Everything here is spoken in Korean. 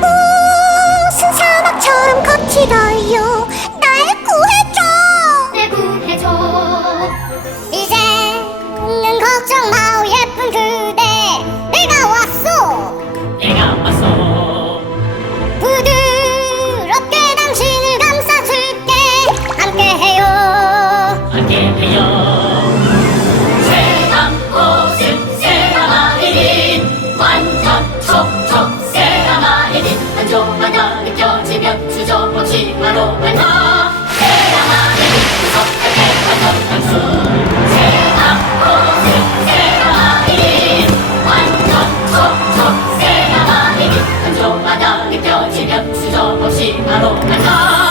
무슨 사막처럼 거칠어요. 날 구해줘. 날 구해줘. 이제는 걱정 마 예쁜 그대. 내가 왔어 내가 왔어. 부드럽게 당신을 감싸줄게. 함께해요. 함께해요. 조마다 느껴지면 주저없이 바로 만나. 대담하게 무섭게 발던 당수 새가 아닌 한 조마다 느껴지면 수정 없이 바로 만나.